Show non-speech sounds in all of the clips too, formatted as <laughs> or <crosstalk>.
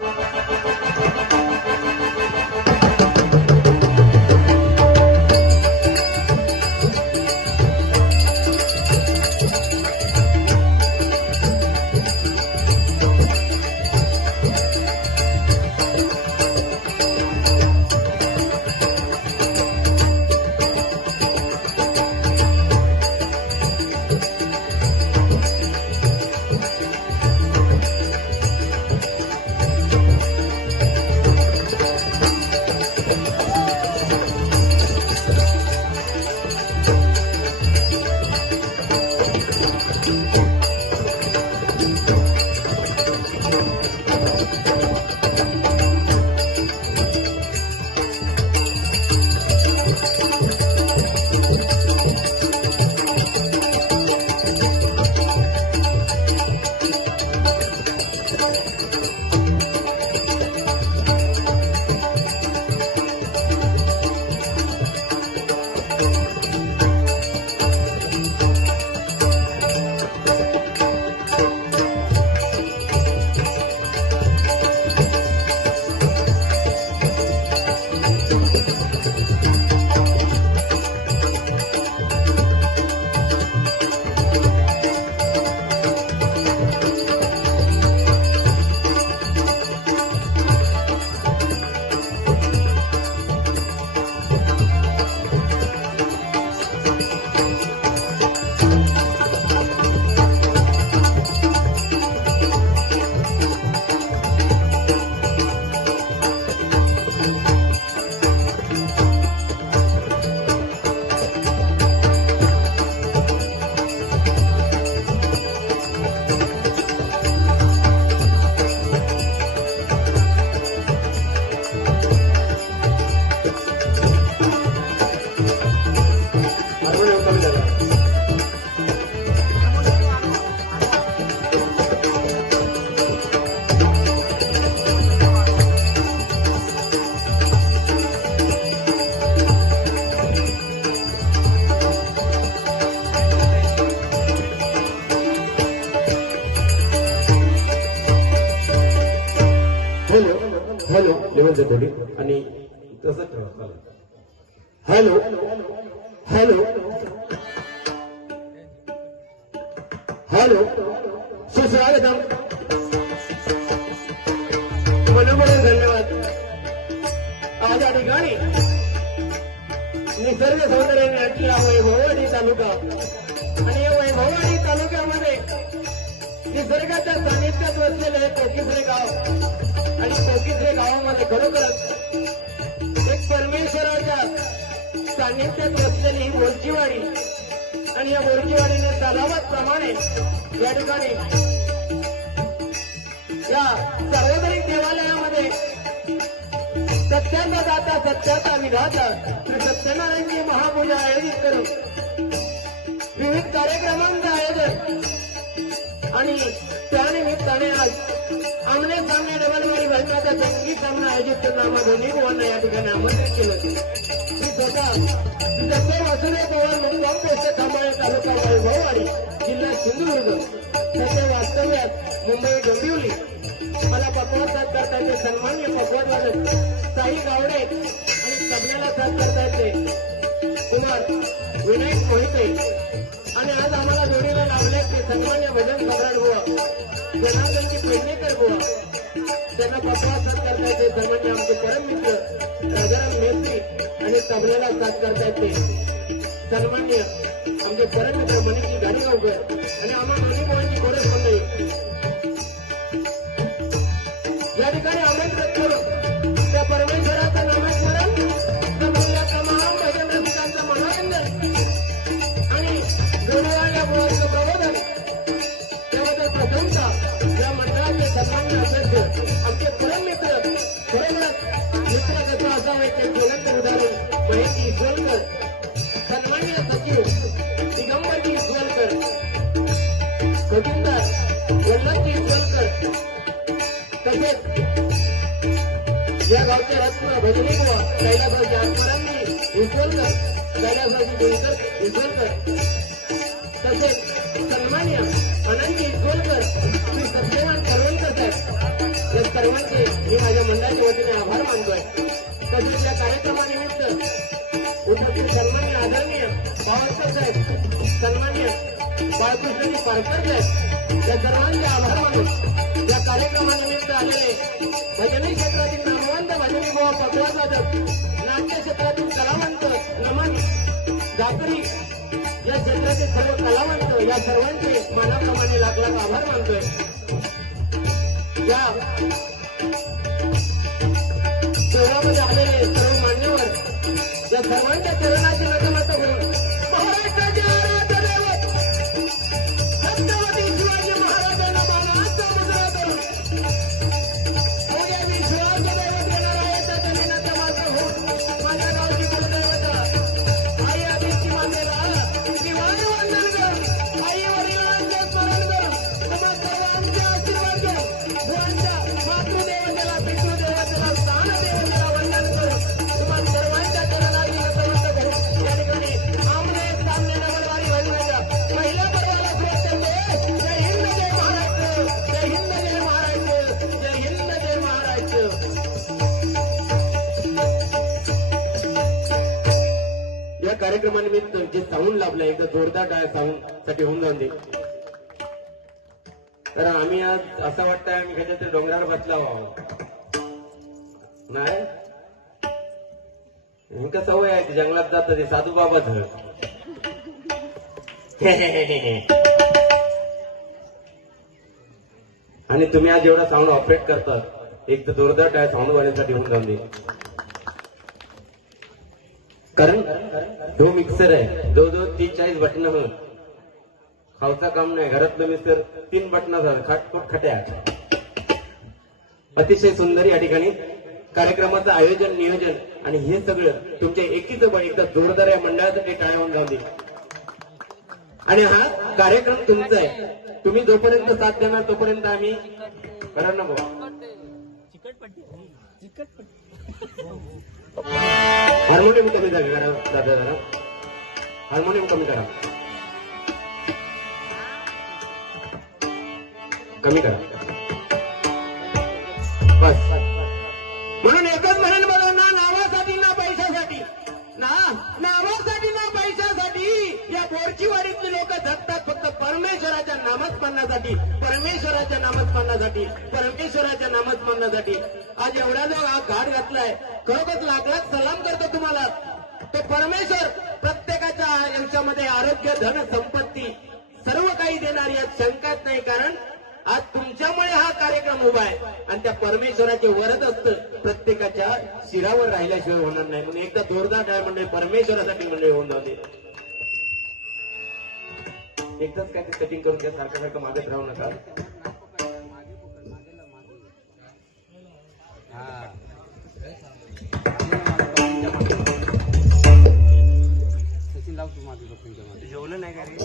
ハハハハ! Hello level थोडी आणि तसं ठेवा. Hello hello. हॅलो सुस्वागतम मनोमन धन्यवाद. आज या ठिकाणी निसर्ग सौंदर्याने वैभववाडी तालुका. आणि या वैभववाडी तालुक्यामध्ये निसर्गाच्या सानिध्यात वसलेलं कोकिसरे गाव. आणि कोकिसरे गावामध्ये खरोखरच एक परमेश्वराच्या सान्निध्यात बसलेली ही मोर्चीवाडी आणि या मोर्चीवाडीने तलावाप्रमाणे या ठिकाणी या सार्वजनिक देवालयामध्ये सत्याचा दाता सत्याचा विधाता आणि सत्यनारायणची महापूजा आयोजित करून विविध कार्यक्रमांचं आयोजन आणि त्यानिमित्ताने आज आमने सामने डबलवाडी भजनाचा संगीत सामना आयोजित करून आम्हा दोन्ही बुवांना या ठिकाणी आमंत्रित केलं मी स्वतः दत्त वासुदेव पवार मुक्काम पोस्ट खांबाळे तालुका वैभववाडी जिल्हा सिंधुदुर्ग सध्या वास्तव्यात मुंबई डोंबिवली मला पकवान साथ करता येते सन्मान्य पकवान वादक साई गावडे आणि तबल्याला साथ करता येते कुमार विनायक मोहिते. आणि आज आम्हाला जोडीला लावले ते सन्मान्य भजन सम्राट बुवा. जनार्दनजी पेडणेकर बुवा त्यांना पकवाद साथ करता येते आमचे परम मित्र राजाराम मेस्त्री आणि तबल्याला साथ करता येते सन्मान्य आमचे परम मित्र मनीषजी गाडीगावकर आणि आम्हाला दोन्ही मुलांची गोरज मंडळी भजनी बुवा कैलासाची जानकरांनी इसवलकर कैलासाची देवकर इसवलकर तसेच सन्मान्य अनंत इसवलकर श्री सत्यनाथ करवणकर साहेब या सर्वांचे मी माझ्या मंडळाच्या वतीने आभार मानतोय तसेच या कार्यक्रमानिमित्त उपस्थित सन्मान्य आदरणीय बाळासाहेब साहेब सन्मान्य बाळकृष्णजी पारकर साहेब या सर्वांचे आभार मानून कार्यक्रमानिमित्त आलेले भजनी क्षेत्रातील नामवंत भजनी बुवा पकवाज वादक नाट्य क्षेत्रातील कलावंत नमन जात्री या क्षेत्रातील सर्व कलावंत या सर्वांचे मानाप्रमाणे लागला आभार मानतोय या शहरामध्ये आलेले सर्व मान्यवर या सर्वांच्या चरणाची नतमस्तक करून कार्यक्रमानिमित्त जे साऊंड लाभलं एकदा जोरदार टाळ्या साऊंडसाठी होऊन जाऊन दे. तर आम्ही आज असं वाटतंय आम्ही कशातरी डोंगरावर बसला नाही? इंका सवय आहे की जंगलात जात ते साधू बाबा <laughs> आणि तुम्ही आज एवढा साऊंड ऑपरेट करतात एक तर जोरदार टाळ्या साऊंड वाढण्यासाठी होऊन जाऊन दे. कारण तो मिक्सर आहे. जो जो तीन चाळीस बटन खावचा काम नाही. घरातलं मिक्सर तीन बटन झालं. खाटपूट खट्या. अतिशय सुंदर या ठिकाणी कार्यक्रमाचं आयोजन नियोजन आणि हे सगळं तुमच्या एकीचं बळ एकदा जोरदार या मंडळासाठी टाळ्या होऊन जाऊ दे. आणि हा कार्यक्रम तुमचा आहे. तुम्ही जोपर्यंत साथ देणार तोपर्यंत आम्ही करा ना भाऊ हार्मोनियम कमी जागा करा दादा जरा हार्मोनियम कमी करा. कमी करा. परमेश्वराच्या नामात मानण्यासाठी परमेश्वराच्या नामात मानण्यासाठी परमेश्वराच्या नामात मानण्यासाठी. आज एवढा जो हा घाट घातलाय. खरोखर लाख सलाम करतो तुम्हाला. तो परमेश्वर प्रत्येकाच्या आयुष्यामध्ये आरोग्य धन संपत्ती सर्व काही देणार यात शंकाच नाही कारण आज तुमच्यामुळे हा कार्यक्रम उभा आहे. आणि त्या परमेश्वराचे वरद असतं प्रत्येकाच्या शिरावर राहिल्याशिवाय होणार नाही. म्हणून एकदा जोरदार टाळ म्हणजे परमेश्वरासाठी म्हणजे होऊन जाते एकदाच काय ते सेटिंग करून घ्या सारखं सारखं मागत राहू नका. जेवलं नाही का रे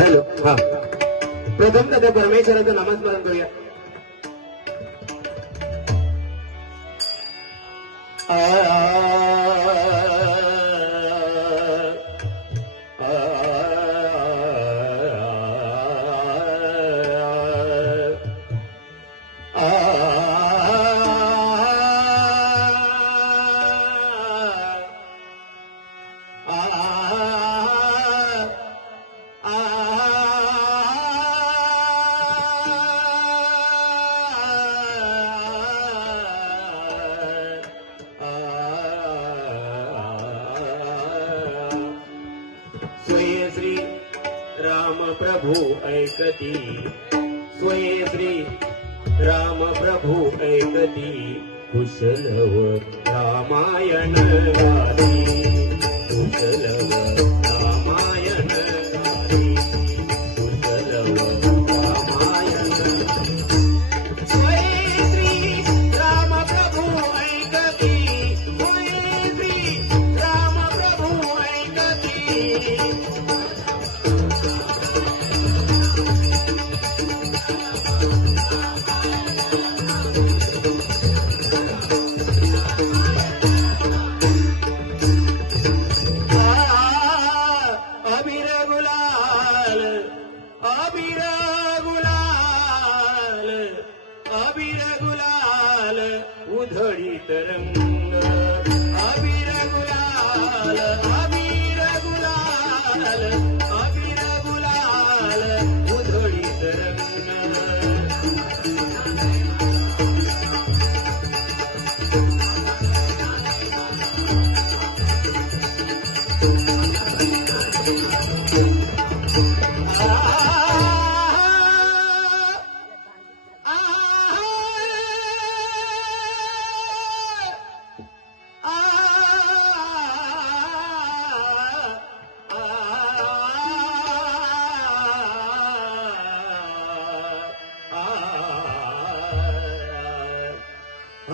हॅलो हा. प्रथम त्या परमेश्वराचं नामस्मरण करूया. ऐकती स्वये श्री राम प्रभू ऐकती कुशलव रामायण गाती कुशलव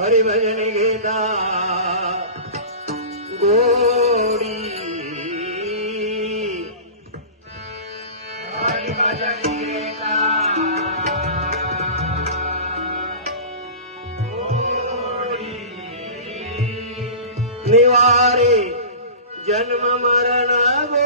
हरिभजन घेता गोडी निवारे जन्म मरण गो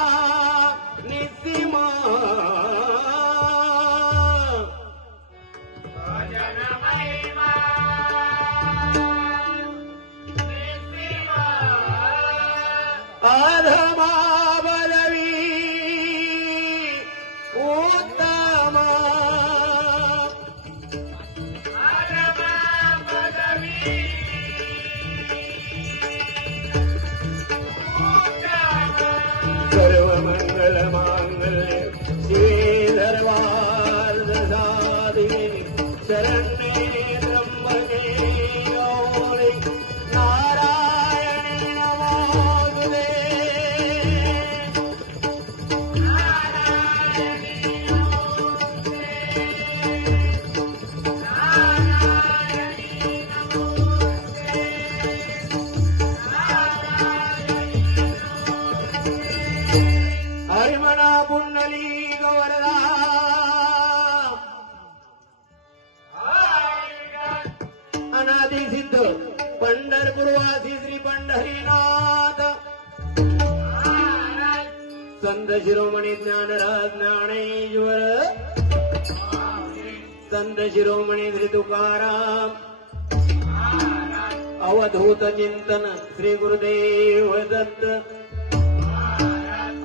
अवधूत चिंतन श्री गुरुदेव दत्त.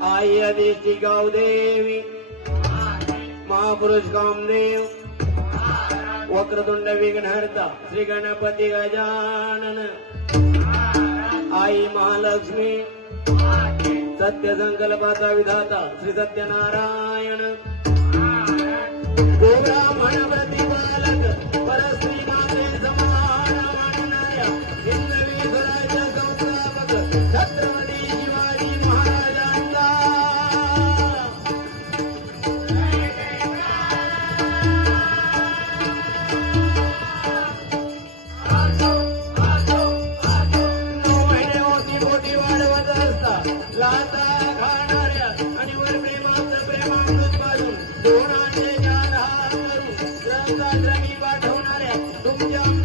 आई आदेशची गावदेवी. महापुरुष कामदेव. वक्रतुंड विघ्नहर्ता श्री गणपती गजानन. आई महालक्ष्मी. सत्य संकल्पाचा विधाता श्री सत्यनारायण. गोब्राह्मण प्रतिपालक परस्त्री Hallelujah.